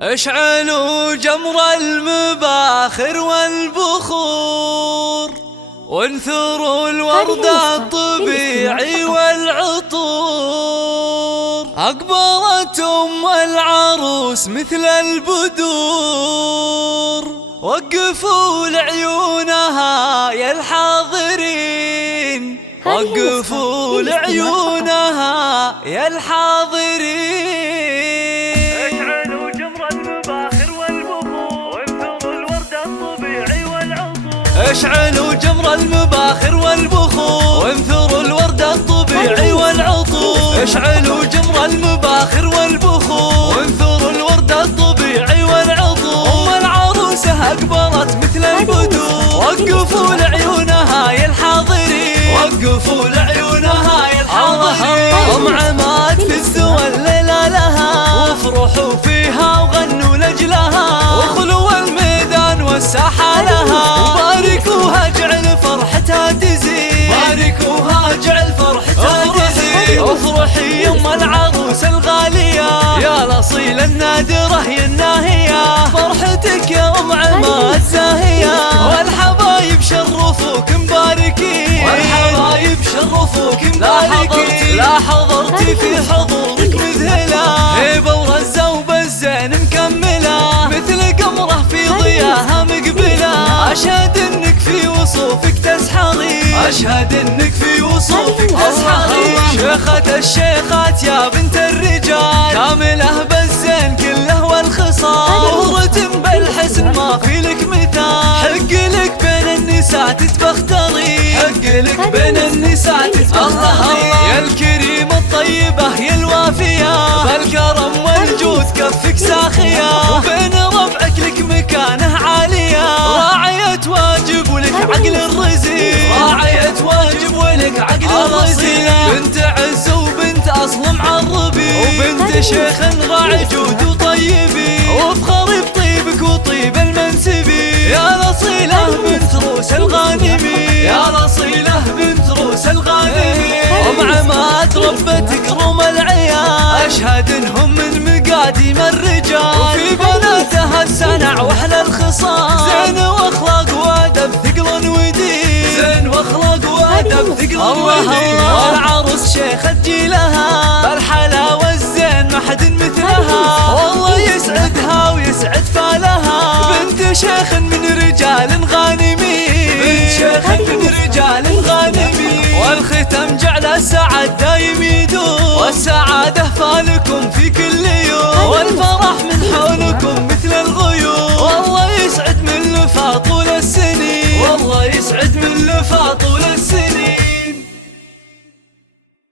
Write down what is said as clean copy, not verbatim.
اشعلوا جمر المباخر والبخور، وانثروا الورد الطبيعي والعطور. أقبلت أم العروس مثل البدور، وقفوا لعيونها يا الحاضرين، وقفوا لعيونها يا الحاضرين. اشعلوا جمر المباخر والبخور، وانثروا الورد الطبيعي والعطور. اشعلوا جمر المباخر والبخور، وانثروا الورد الطبيعي والعطور. اشعلوا جمر المباخر والبخور، وانثروا الورد الطبيعي والعطور. أم العروسة أقبلت مثل البدور، وقفوا لعيونها يا الحاضرين، وقفوا لعيونها يا الحاضرين. أم عماد في الزوى الليلة لها، وافرحوا فيها وغنوا لأجلها، وخلوا الميدان والساحة لها. وباركوها جعل فرحتها تزيد، باركوها جعل فرحتها تزيد. افرحي يم العروس الغالية يا الأصيل النادرة يا الناهية، فرحتك يا أم عماد زاهية. والحبايب شرفوك مباركين، والحبايب شرفوك مباركين. لا حضرتي في حضورك مذهلة، هيبة ورزة وبالزين مكملة، مثل قمرة في ضياها مقبلة. أشهد انك في وصوفك تسحرين، أشهد انك في وصوفك تسحرين. شيخة الشيخات يا بنت الرجال، كاملة بالزين كله والخصال، مهرة بالحسن ما في لك مثال. حق لك بين النساء تتبخترين، حق لك بين النساء تتبخترين. يا الكريمة الطيبة يا الوافية، بالكرم والجود كفك ساخية، وبين ربعك لك مكانه عالية. راعية واجب ولك عقل الرزين، راعية واجب ولك عقل الرزين. بنت عز وبنت أصل معربي، وبنت شيخ راعي جود وطيبي، وافخر بطيبك وطيب المنسبي. يا الأصيلة بنت روس الغانمي، يا الأصيلة بنت روس الغانمي. أم عماد ربتك روم العيال، أشهد إنهم من مقاديم الرجال، وفي بناتها السنع وأحلى الخصال. زين وأخلاق وأدب ثقل ودين، زين وأخلاق وأدب ثقل ودين. والعروس شيخة جيلها، بالحلاوة الزين ما حد مثلها، والله يسعدها ويسعد فالها. بنت شيخ من رجال غانمين، بنت شيخ من رجال غانمين. والختم جعل السعد دايم يدوم، والسعادة فالكم في كل يوم، والفرح من حولكم مثل الغيوم. والله يسعد من لفا طول السنين، والله يسعد من لفا طول